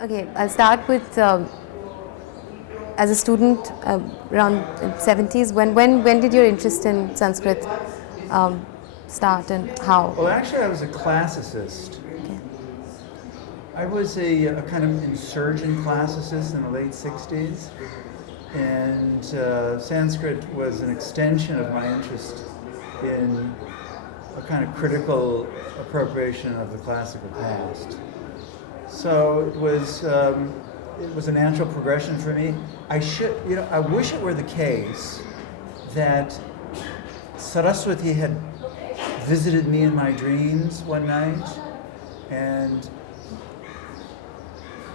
Okay, I'll start with as a student around 70s. When did your interest in Sanskrit start and how? Well, actually, I was a classicist. Okay. I was a kind of insurgent classicist in the late 60s, and Sanskrit was an extension of my interest in a kind of critical appropriation of the classical past. So it was a natural progression for me. I wish it were the case that Saraswati had visited me in my dreams one night and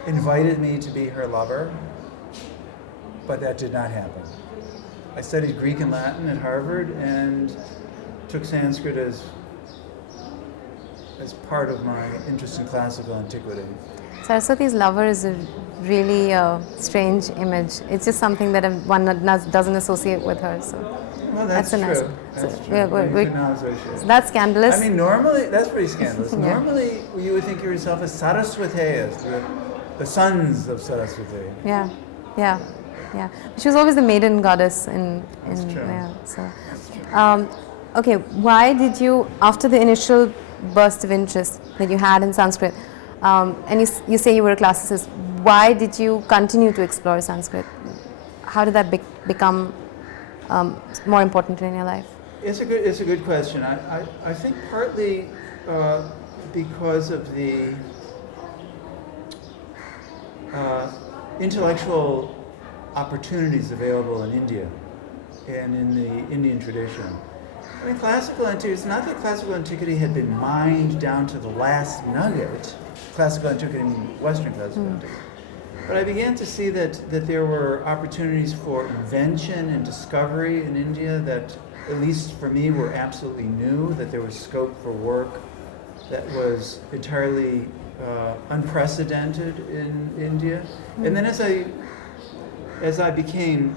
invited me to be her lover, but that did not happen. I studied Greek and Latin at Harvard and took Sanskrit as part of my interest in classical antiquity. Saraswati's lover is a really strange image. It's just something that one doesn't associate with her. So Well, that's a nice. true. That's true. Yeah, You could not associate. so that's scandalous. I mean, normally, that's pretty scandalous. Yeah. Normally, you would think of yourself as Saraswateyas, the sons of Saraswati. Yeah. She was always the maiden goddess in That's true. yeah. So, okay, why did you, after the initial burst of interest that you had in Sanskrit, and you say you were a classicist, why did you continue to explore Sanskrit? How did that become more important in your life? It's a good question. I think partly because of the intellectual opportunities available in India and in the Indian tradition. I mean, classical antiquity, it's not that classical antiquity had been mined down to the last nugget. Classical antiquity, I mean Western classical antiquity. But I began to see that there were opportunities for invention and discovery in India that, at least for me, were absolutely new, that there was scope for work that was entirely unprecedented in India. And then as I became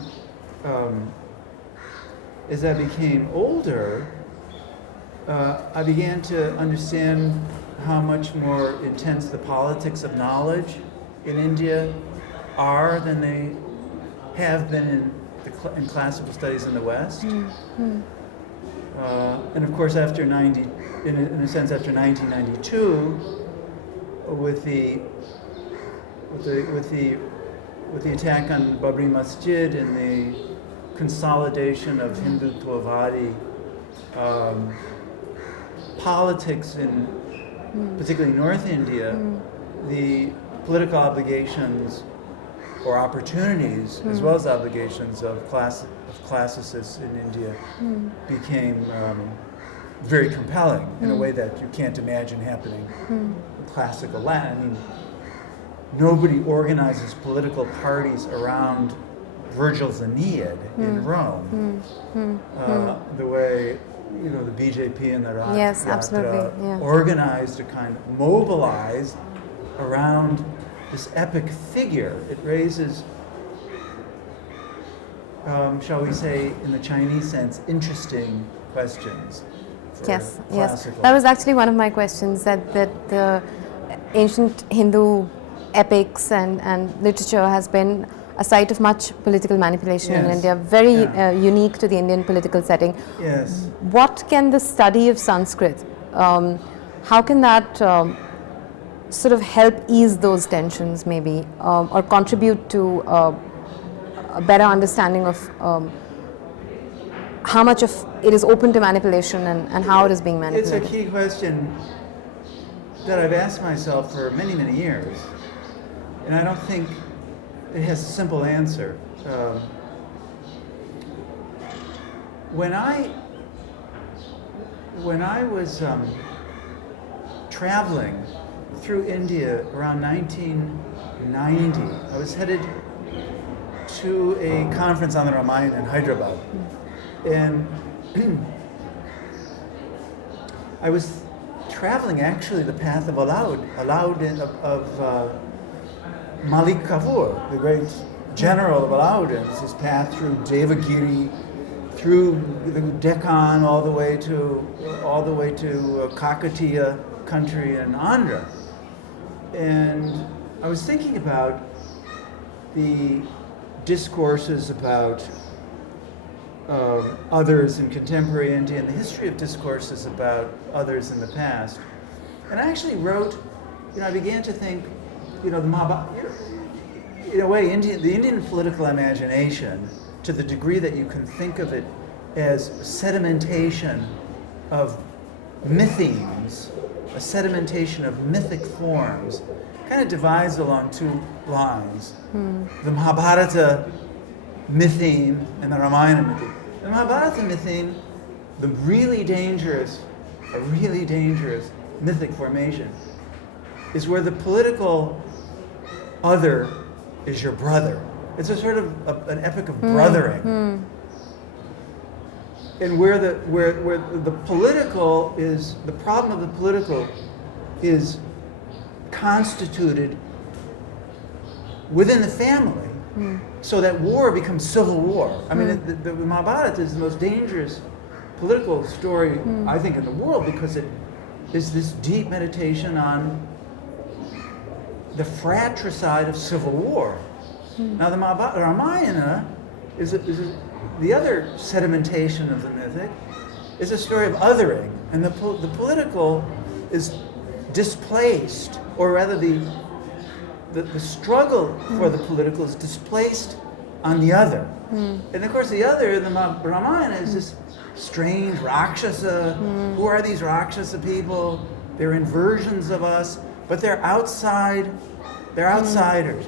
older, I began to understand how much more intense the politics of knowledge in India are than they have been in classical studies in the West. And of course, after 1992, with the attack on Babri Masjid and the consolidation of Hindutva politics in particularly North India, the political obligations or opportunities, as well as obligations of classicists in India, became very compelling in a way that you can't imagine happening in classical Latin. I mean, nobody organizes political parties around Virgil's Aeneid in Rome, the way the BJP and the Raj Yes, absolutely. Yeah. organized to kind of mobilize around this epic figure. It raises, shall we say, in the Chinese sense, interesting questions. Yes. Classical. That was actually one of my questions, that the ancient Hindu epics and literature has been a site of much political manipulation in Yes. India, very Yeah. unique to the Indian political setting. Yes. What can the study of Sanskrit, how can that sort of help ease those tensions maybe, or contribute to a better understanding of how much of it is open to manipulation and how it is being It's manipulated? a key question that I've asked myself for many, many years, and I don't think it has a simple answer. When I was traveling through India around 1990, I was headed to a conference on the Ramayana in Hyderabad, and I was traveling actually the path of Alauddin of Malik Kafur, the great general of Alauddin's, his path through Devagiri, through the Deccan, all the way to Kakatiya country in Andhra. And I was thinking about the discourses about others in contemporary India and the history of discourses about others in the past. And I actually wrote, I began to think, the Mahabharata, in a way, the Indian political imagination, to the degree that you can think of it as sedimentation of mythemes, a sedimentation of mythic forms, kind of divides along two lines. The Mahabharata mytheme and the Ramayana mytheme. The Mahabharata mytheme, a really dangerous mythic formation, is where the political other is your brother. It's a sort of an epic of brothering. And where the political is, the problem of the political is constituted within the family, so that war becomes civil war. I mean, the Mahabharata is the most dangerous political story, I think, in the world, because it is this deep meditation on the fratricide of civil war. Now, the Ramayana is the other sedimentation of the mythic, is a story of othering, and the political is displaced, or rather the struggle for the political is displaced on the other. And of course the other in the Ramayana is this strange Rakshasa. Who are these Rakshasa people? They're inversions of us, but they're outside, they're outsiders.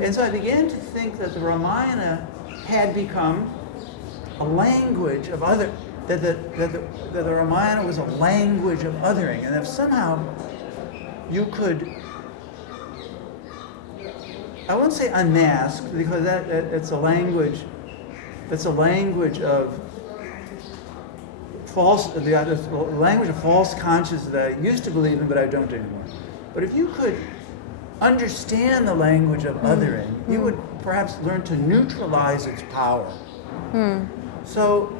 And so I began to think that the Ramayana had become a language of other, that the Ramayana was a language of othering, and if somehow you could, I won't say unmask, because that's a language of false, the language of false consciousness that I used to believe in, but I don't anymore. But if you could understand the language of othering, you would perhaps learn to neutralize its power. So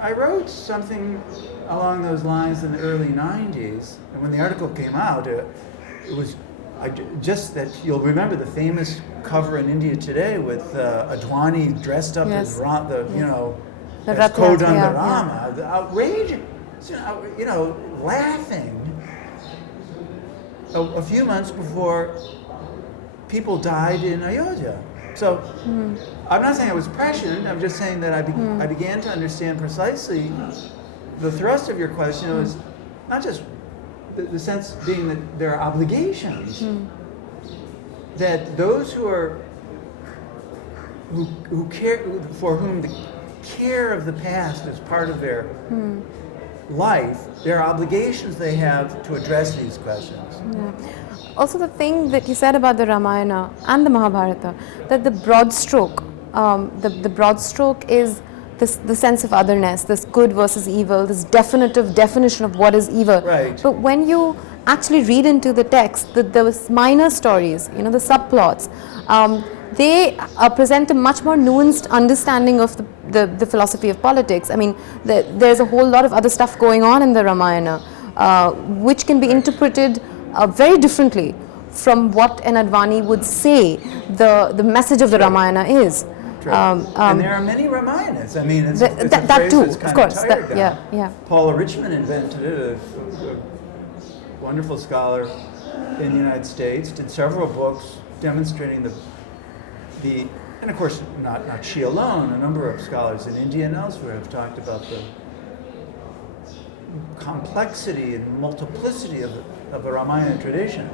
I wrote something along those lines in the early 90s, and when the article came out, it was just that you'll remember the famous cover in India today with Advani dressed up as as Kodanda Rama, the outrage, laughing a few months before people died in Ayodhya. So I'm not saying I was prescient, I'm just saying that I began to understand precisely the thrust of your question was not just the sense being that there are obligations, that those who care, for whom the care of the past is part of their life, there are obligations they have to address these questions. Also, the thing that you said about the Ramayana and the Mahabharata, that the broad stroke, the broad stroke is the sense of otherness, this good versus evil, this definition of what is evil. Right. But when you actually read into the text, the minor stories, the subplots, they present a much more nuanced understanding of the philosophy of politics. I mean, there's a whole lot of other stuff going on in the Ramayana, which can be interpreted very differently from what an Advani would say the message of the Ramayana is. And there are many Ramayanas. I mean, it's a that phrase too, that's kind of course. tired now. Yeah. Paula Richmond invented it, a wonderful scholar in the United States, did several books demonstrating the and of course not she alone, a number of scholars in India and elsewhere have talked about the complexity and multiplicity of the Ramayana tradition.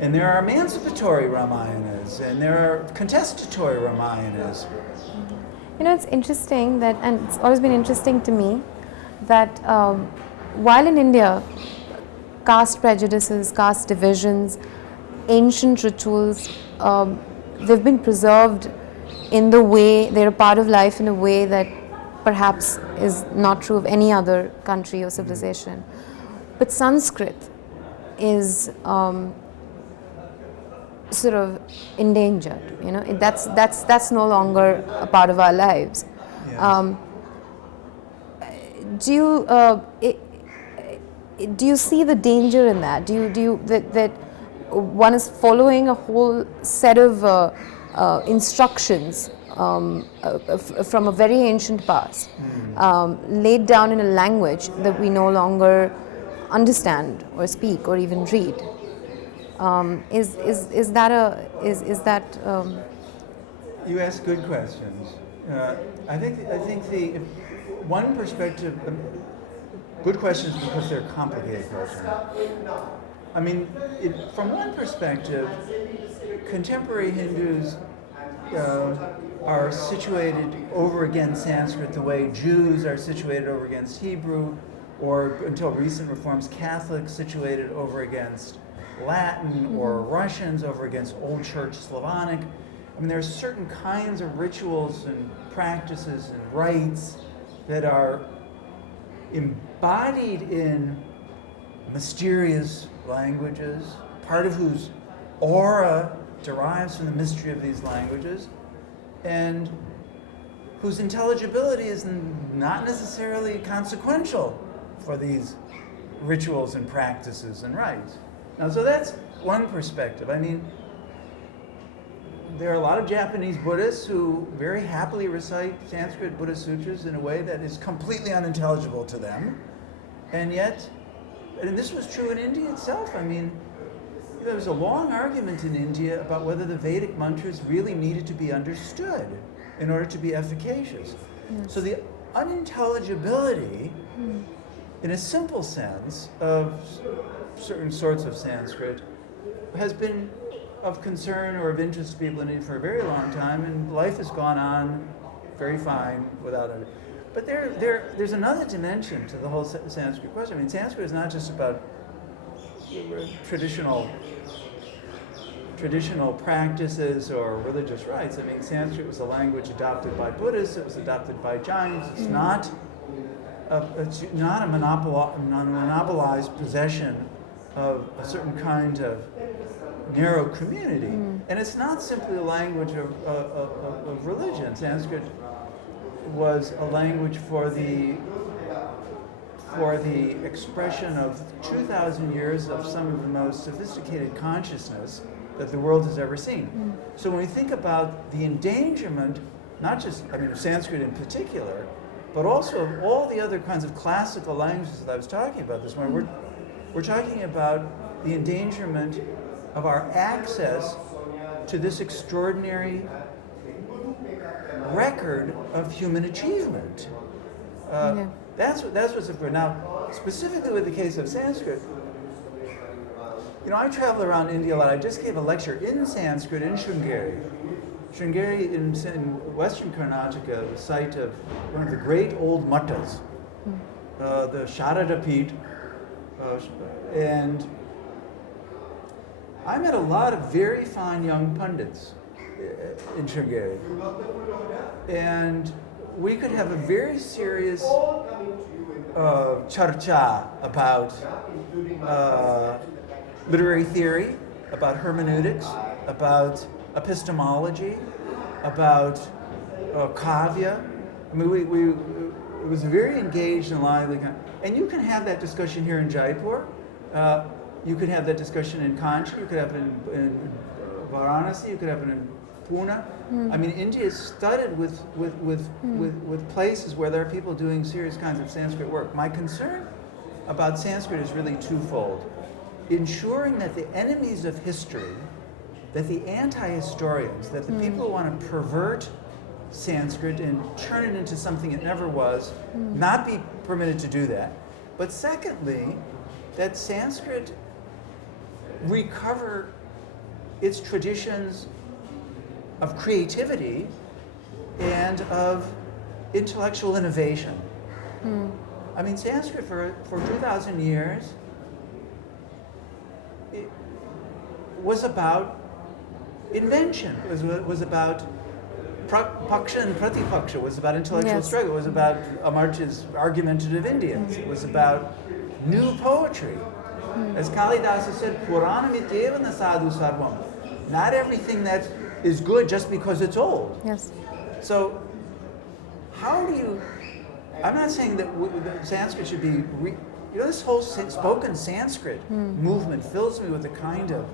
And there are emancipatory Ramayanas, and there are contestatory Ramayanas. It's interesting that, and it's always been interesting to me, that while in India, caste prejudices, caste divisions, ancient rituals, they've been preserved in the way, they're a part of life in a way that perhaps is not true of any other country or civilization. But Sanskrit is sort of endangered. That's no longer a part of our lives. Yes. Do you see the danger in that? one is following a whole set of instructions from a very ancient past, laid down in a language that we no longer understand or speak or even read. Is that You ask good questions. I think the one perspective, good questions because they're complicated questions. I mean, from one perspective, contemporary Hindus are situated over against Sanskrit the way Jews are situated over against Hebrew, or until recent reforms, Catholics situated over against Latin, or Russians over against Old Church Slavonic. I mean, there are certain kinds of rituals and practices and rites that are embodied in mysterious languages, part of whose aura derives from the mystery of these languages, and whose intelligibility is not necessarily consequential for these rituals and practices and rites. Now, so that's one perspective. I mean, there are a lot of Japanese Buddhists who very happily recite Sanskrit Buddhist sutras in a way that is completely unintelligible to them. And yet, and this was true in India itself. I mean, there was a long argument in India about whether the Vedic mantras really needed to be understood in order to be efficacious. Yes. So the unintelligibility, in a simple sense, of certain sorts of Sanskrit has been of concern or of interest to people in India for a very long time, and life has gone on very fine without it. But there's another dimension to the whole Sanskrit question. I mean, Sanskrit is not just about traditional practices or religious rites. I mean, Sanskrit was a language adopted by Buddhists. It was adopted by Jains. It's not a monopolized possession of a certain kind of narrow community, and it's not simply a language of religion. Sanskrit was a language for the expression of 2,000 years of some of the most sophisticated consciousness that the world has ever seen. So when we think about the endangerment, not just, I mean, of Sanskrit in particular, but also of all the other kinds of classical languages that I was talking about this morning, we're talking about the endangerment of our access to this extraordinary record of human achievement. That's what's important. Now, specifically with the case of Sanskrit, you know, I travel around India a lot. I just gave a lecture in Sanskrit in Sringeri. Sringeri in western Karnataka, the site of one of the great old mattas, the Sharada Peeth, and I met a lot of very fine young pundits in Sringeri, and we could have a very serious charcha about literary theory, about hermeneutics, about epistemology, about kavya. I mean, it was very engaged and lively. And you can have that discussion here in Jaipur. You could have that discussion in Kanchi. You could have it in Varanasi. You could have it in Pune. I mean, India is studded with places where there are people doing serious kinds of Sanskrit work. My concern about Sanskrit is really twofold. Ensuring that the enemies of history, that the anti-historians, that the people who want to pervert Sanskrit and turn it into something it never was, not be permitted to do that. But secondly, that Sanskrit recover its traditions of creativity and of intellectual innovation. I mean, Sanskrit for 2,000 years it was about invention. It was about paksha and pratipaksha. It was about intellectual struggle. It was about Amartya's argumentative Indians. It was about new poetry. As Kalidasa said, Puranam ityeva na sadhu sarvam. Not everything that is good just because it's old. Yes. So, how do you? I'm not saying that Sanskrit should be. You know, this whole spoken Sanskrit movement fills me with a kind of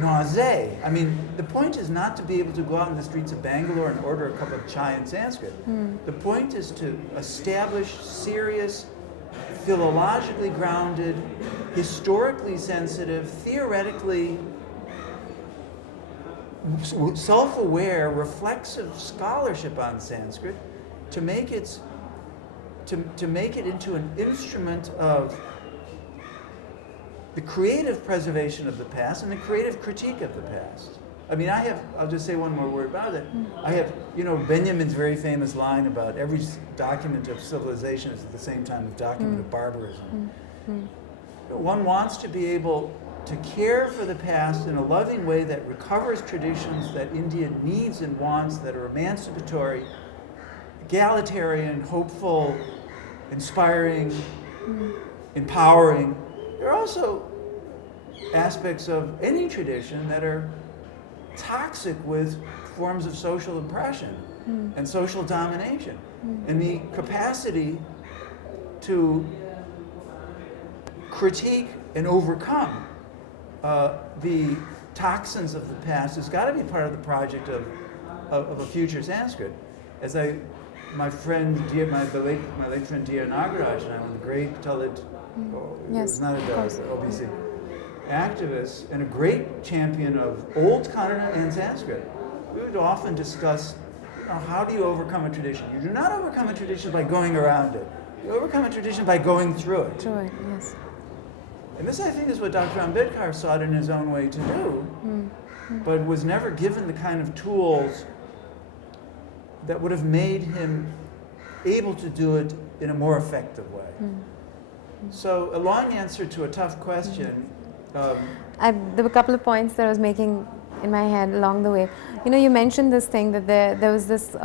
nausea. I mean, the point is not to be able to go out in the streets of Bangalore and order a cup of chai in Sanskrit. The point is to establish serious, philologically grounded, historically sensitive, theoretically self-aware, reflexive scholarship on Sanskrit to make it into an instrument of the creative preservation of the past and the creative critique of the past. I mean, I'll just say one more word about it. I have, Benjamin's very famous line about every document of civilization is at the same time a document of barbarism. One wants to be able to care for the past in a loving way that recovers traditions that India needs and wants, that are emancipatory, egalitarian, hopeful, inspiring, empowering. There are also aspects of any tradition that are toxic with forms of social oppression and social domination. And the capacity to critique and overcome the toxins of the past has got to be part of the project of a future Sanskrit. As my late friend Dia Nagaraj and I, one of the great Dalit, was not a Dalit, OBC activist, and a great champion of Old Kannada and Sanskrit. We would often discuss, how do you overcome a tradition? You do not overcome a tradition by going around it. You overcome a tradition by going through it. Through it, yes. And this, I think, is what Dr. Ambedkar sought in his own way to do, but was never given the kind of tools that would have made him able to do it in a more effective way. So, a long answer to a tough question. There were a couple of points that I was making in my head along the way. You mentioned this thing that there was this,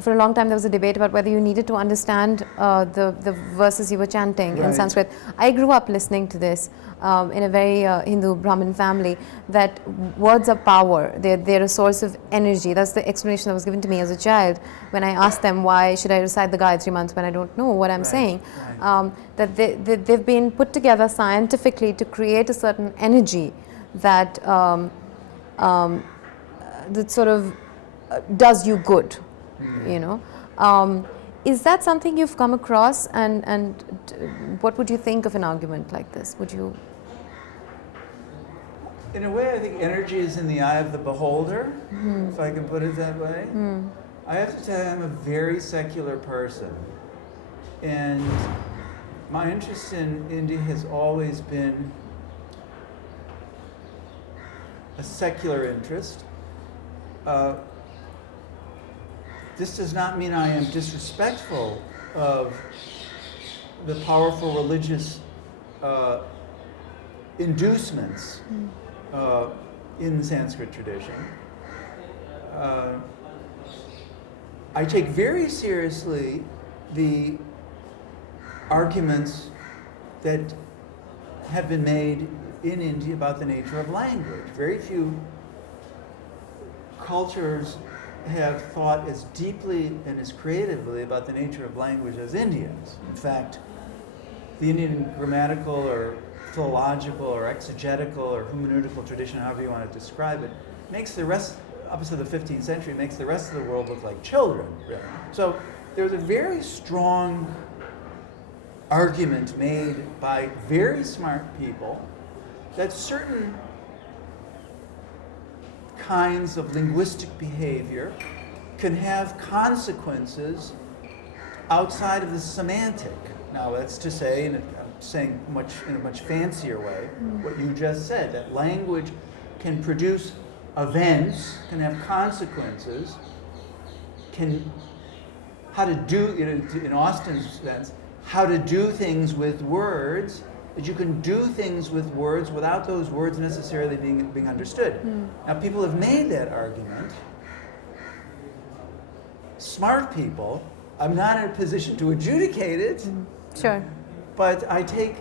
for a long time there was a debate about whether you needed to understand the verses you were chanting in Sanskrit. I grew up listening to this in a very Hindu Brahmin family, that words are power, they're a source of energy. That's the explanation that was given to me as a child when I asked them, why should I recite the Gayatri Mantra when I don't know what I'm saying? That they've been put together scientifically to create a certain energy that that sort of does you good, Is that something you've come across, and what would you think of an argument like this? Would you? In a way, I think energy is in the eye of the beholder, if I can put it that way. I have to tell you, I'm a very secular person. And my interest in India has always been a secular interest. This does not mean I am disrespectful of the powerful religious inducements in the Sanskrit tradition. I take very seriously the arguments that have been made in India about the nature of language. Very few cultures have thought as deeply and as creatively about the nature of language as Indians. In fact, the Indian grammatical or philological or exegetical or hermeneutical tradition, however you want to describe it, makes the rest, up to the 15th century, makes the rest of the world look like children, really. So there's a very strong argument made by very smart people that certain kinds of linguistic behavior can have consequences outside of the semantic. Now, that's to say, and I'm saying in a much fancier way, what you just said, that language can produce events, can have consequences, how to do, in Austin's sense, how to do things with words, that you can do things with words without those words necessarily being understood. Now, people have made that argument. Smart people, I'm not in a position to adjudicate it. Sure. But I take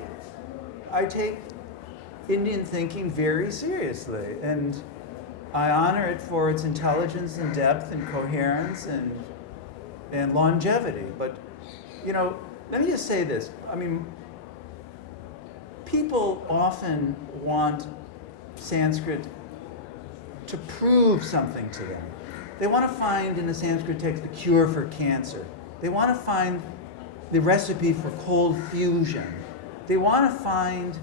Indian thinking very seriously, and I honor it for its intelligence and depth and coherence and longevity. But, let me just say this. I mean, people often want Sanskrit to prove something to them. They want to find in the Sanskrit text the cure for cancer. They want to find the recipe for cold fusion. They want to find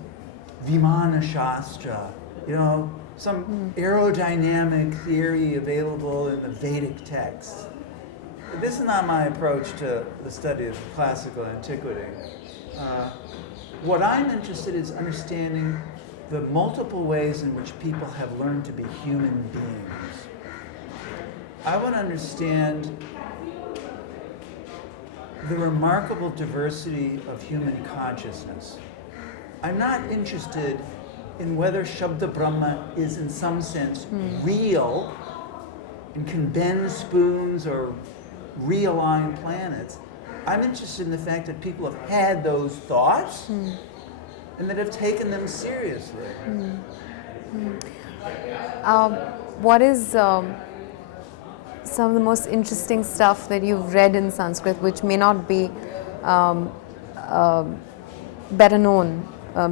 Vimana Shastra, some aerodynamic theory available in the Vedic texts. This is not my approach to the study of classical antiquity. What I'm interested in is understanding the multiple ways in which people have learned to be human beings. I want to understand the remarkable diversity of human consciousness. I'm not interested in whether Shabda Brahma is in some sense real and can bend spoons or realign planets. I'm interested in the fact that people have had those thoughts and that have taken them seriously. What is some of the most interesting stuff that you've read in Sanskrit, which may not be better known,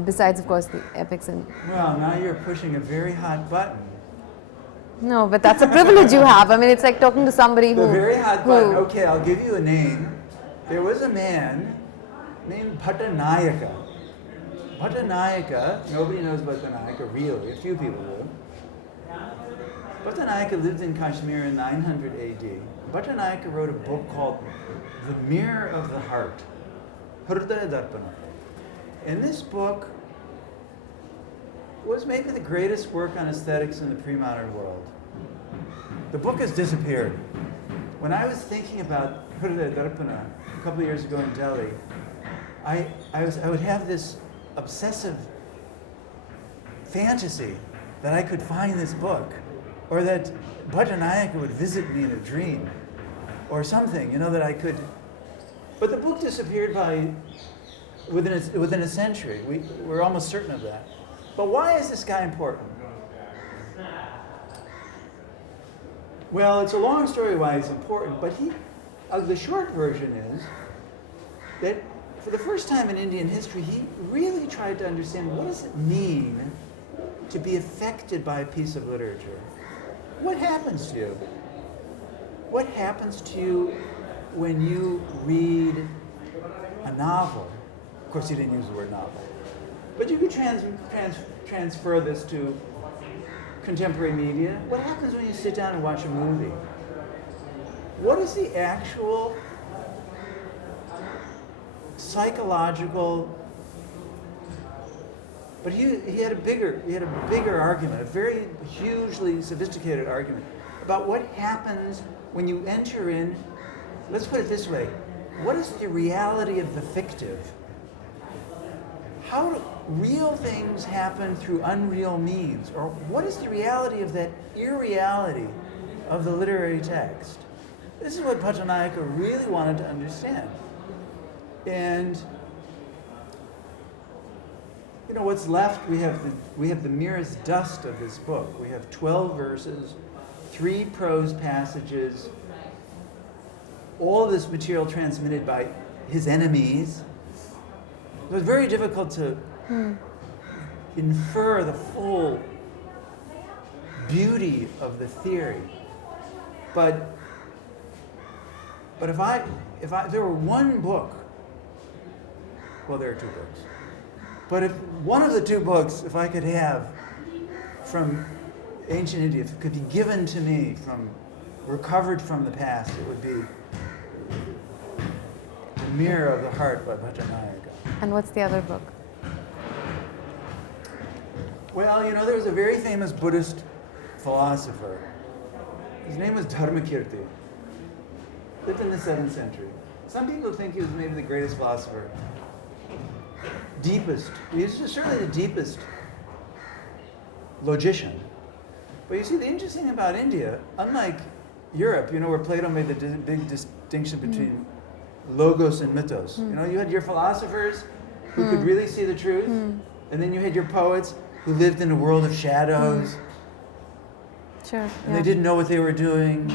besides, of course, the epics? Well, now you're pushing a very hot button. No, but that's a privilege you have. I mean, it's like talking to somebody The very hot button. Okay, I'll give you a name. There was a man named Bhattanayaka. Bhattanayaka, nobody knows Bhattanayaka really, a few people do. Bhattanayaka lived in Kashmir in 900 AD. Bhattanayaka wrote a book called The Mirror of the Heart, Hridaya Darpana. And this book was maybe the greatest work on aesthetics in the pre-modern world. The book has disappeared. When I was thinking about Hridaya Darpana a couple of years ago in Delhi, I would have this obsessive fantasy that I could find this book, or that Bhattanayaka would visit me in a dream, or something, that I could. But the book disappeared within a century. We're almost certain of that. But why is this guy important? Well, it's a long story why he's important, but the short version is that for the first time in Indian history, he really tried to understand what does it mean to be affected by a piece of literature. What happens to you? What happens to you when you read a novel? Of course, he didn't use the word novel. But you could transfer this to contemporary media. What happens when you sit down and watch a movie? What is the actual psychological? But he had a bigger argument, a very hugely sophisticated argument about what happens when you enter in. Let's put it this way: what is the reality of the fictive? How do real things happen through unreal means? Or what is the reality of that irreality of the literary text? This is what Bhattanayaka really wanted to understand. And what's left, we have the merest dust of this book. We have 12 verses, 3 prose passages, all of this material transmitted by his enemies. It was very difficult to infer the full beauty of the theory. But if there were one book, well, there are 2 books. But if one of the 2 books, if I could have from ancient India, if it could be given to me recovered from the past, it would be The Mirror of the Heart by Bhattanayaka. And what's the other book? Well, there was a very famous Buddhist philosopher. His name was Dharmakirti. Lived in the 7th century. Some people think he was maybe the greatest philosopher. He's certainly the deepest logician. But you see, the interesting thing about India, unlike Europe, where Plato made the big distinction between logos and mythos. You had your philosophers who could really see the truth, and then you had your poets who lived in a world of shadows. Sure. And they didn't know what they were doing.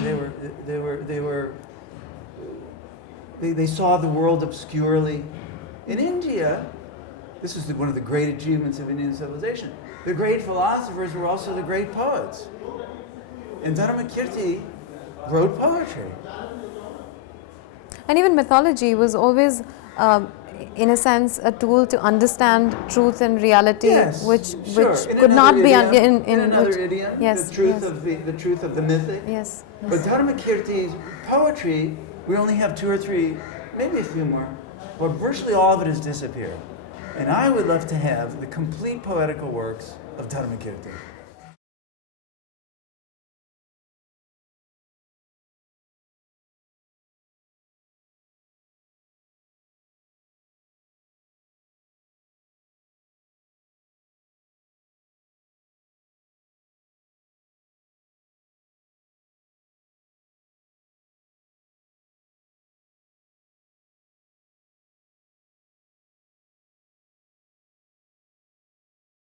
They saw the world obscurely. In India, this is one of the great achievements of Indian civilization. The great philosophers were also the great poets. And Dharmakirti wrote poetry. And even mythology was always, in a sense, a tool to understand truth and reality, Yes, which sure. could not be In in another which, idiom, yes, the truth yes. of the truth of the mythic. Yes, But yes. Dharmakirti's poetry, we only have 2 or 3, maybe a few more, but virtually all of it has disappeared. And I would love to have the complete poetical works of Dharmakirti.